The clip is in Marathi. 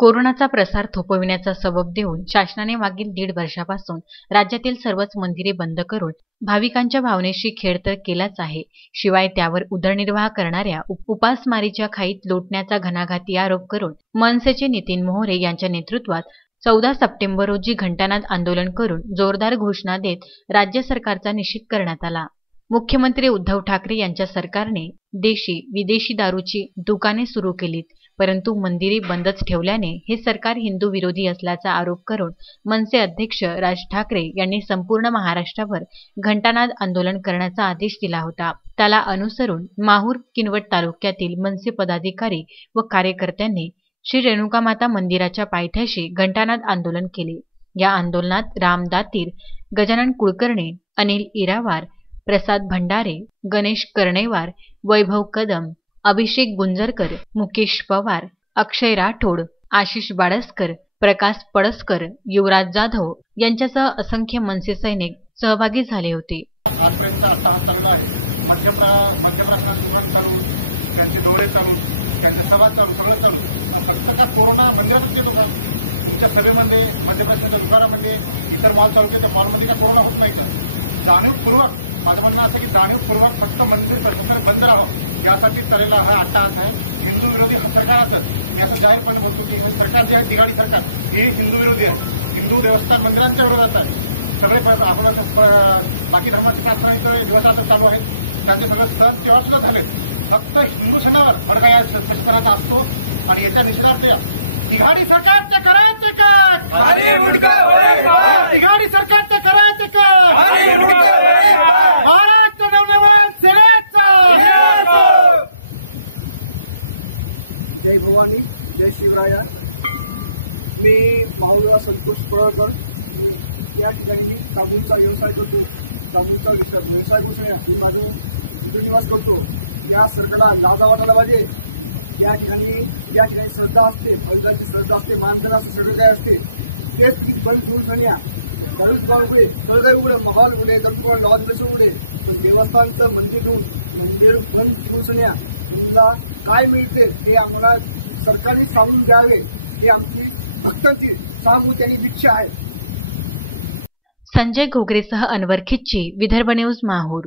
कोरोनाचा प्रसार थोपविण्याचा सबब देऊन शासनाने मागील 1.5 वर्षापासून राज्यातील सर्वच मंदिरे बंद करून भाविकांच्या भावनेशी खेळ तर केलाच आहे, शिवाय त्यावर उदरनिर्वाह करणाऱ्या उपासमारीच्या खाईत लोटण्याचा घणाघाती आरोप करून मनसेचे नितीन मोहरे यांच्या नेतृत्वात 14 सप्टेंबर रोजी घंटानाद आंदोलन करून जोरदार घोषणा देत राज्य सरकारचा निषेध करण्यात आला। मुख्यमंत्री उद्धव ठाकरे यांच्या सरकारने देशी विदेशी दारूची दुकाने सुरू केलीत, परंतु मंदिरे बंदच ठेवल्याने हे सरकार हिंदू विरोधी असल्याचा आरोप करून मनसे अध्यक्ष राज ठाकरे यांनी संपूर्ण महाराष्ट्रावर घंटानाद आंदोलन करण्याचा आदेश दिला होता। त्याला अनुसरून माहूर किनवट तालुक्यातील मनसे पदाधिकारी व कार्यकर्त्यांनी श्री रेणुकामाता मंदिराच्या पायथ्याशी घंटानाद आंदोलन केले। या आंदोलनात राम दातीर, गजानन कुलकर्णी, अनिल इरावार, प्रसाद भंडारे, गणेश कर्णेवार, वैभव कदम, अभिषेक गुंजरकर, मुकेश पवार, अक्षय राठोड, आशिष बाळस्कर, प्रकाश पळसकर, युवराज जाधव यांच्यासह असंख्य मनसे सैनिक सहभागी झाले होते। आजपर्यंत हा सर्व आहे मध्यप्रशासन चालू, त्यांचे दौरे चालू, त्यांचे सभा चालू, सगळं चालू। फक्त का कोरोना मंदिरातच गेलो का? तुमच्या सभेमध्ये, मध्यप्रशासनाच्या दुकानामध्ये, इतर मॉल चालू केले तर मॉलमध्ये काय कोरोना होत नाही का? जाणीवपूर्वक माझं म्हणणं असं की जाणीवपूर्वक फक्त मंदिर सर्वत्र बंद राहावं यासाठी चाललेला हा अट्टहास आहे। हिंदू विरोधी सरकारच मी असं जाहीरपणे बोलतो की हे सरकार जे आहे तिघाडी सरकार हे हिंदू विरोधी आहे, हिंदू देवस्थान मंदिरांच्या विरोधात आहे। सगळे आपण बाकी धर्माचे प्रार्थना दिवस आता चालू आहेत, त्यांचे सगळे सण तेव्हा सुद्धा झाले। फक्त हिंदू सणावर अडका या शेतकऱ्याचा असतो आणि याच्या निषेधार्थ तिघाडी सरकारचे करायचे काय? तिघाडी सरकारचे करायचे काय? महाराष्ट्र नवनिर्माण सेनेचा जय भवानी, जय शिवराया। मी माहुरला संतोष पळकर या ठिकाणी साबूचा व्यवसाय करतो। साबूचा व्यवसाय करून माझं उदरनिर्वाह करतो। या सरकारला लाजा वाटायला पाहिजे। या ठिकाणी श्रद्धा असते, फौजांची श्रद्धा असते, मानधनाची श्रद्धा असते, तेच पण दूरसण्या दारूपुढे कळगाई उघडे, महाल उघडे, दत्तपूर लॉज बेस उघडे, पण देवस्थानचं मंदिर बंद दूरसण्या तुमचा काय मिळते हे आम्हाला सरकारने सांगून द्यावे, ही आमची भक्तांची सामूहिक आणि दीक्षा आहे। संजय घोगरेसह अनवर खिच्ची, विदर्भ न्यूज, माहूर।